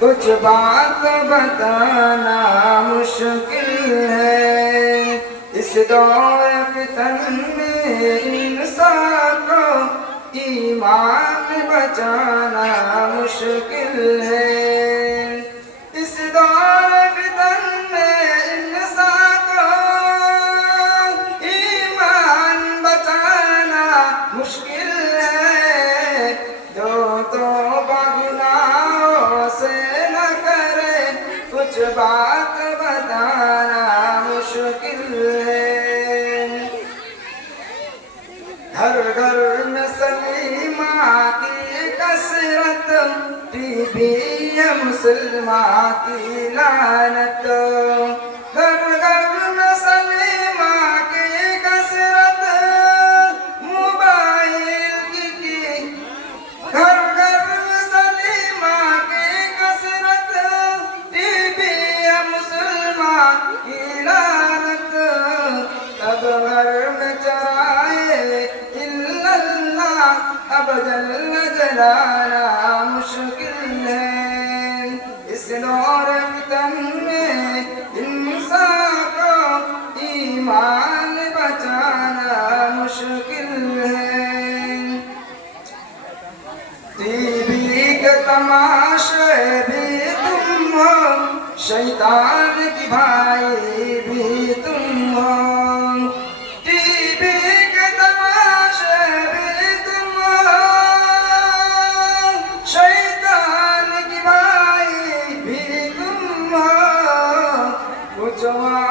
कुछ बात बताना मुश्किल फितन में इंसान को ईमान बचाना मुश्किल है वदाना मुशकिल घर घर में सलीमा की कसरती पी एम मुसलमा की لانت मुश्किल इंसान ईमान बचाना मुश्किल की भाई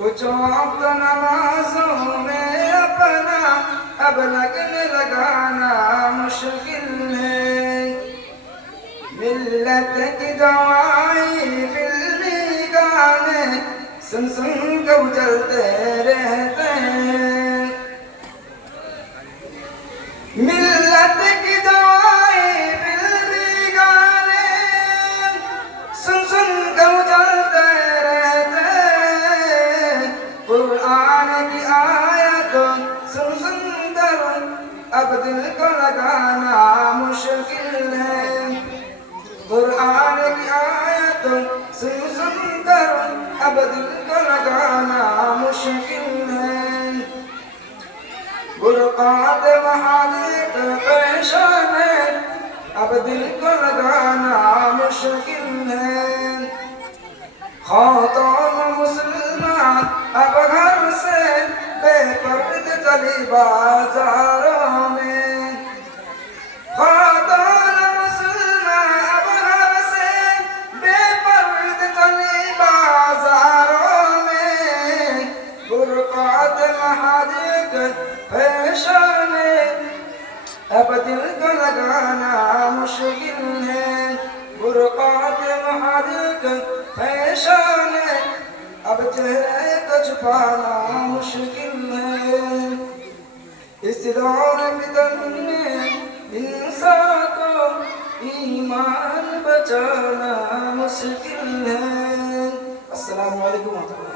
कुझु अबो नवाज़ो में पा अब लॻनि लॻाना मुश्किल है मिलत कई फिली गाने सुनसले रहते دل کو لگانا مشکل ہے گانا مشکل ہے پہچان ہے اب دل کو لگانا مشکل ہے ہوں مسلمان اب گھر سے بے गाना मुश्किल महादान छुपा मुश्किलो ई बचान मुश्किल असल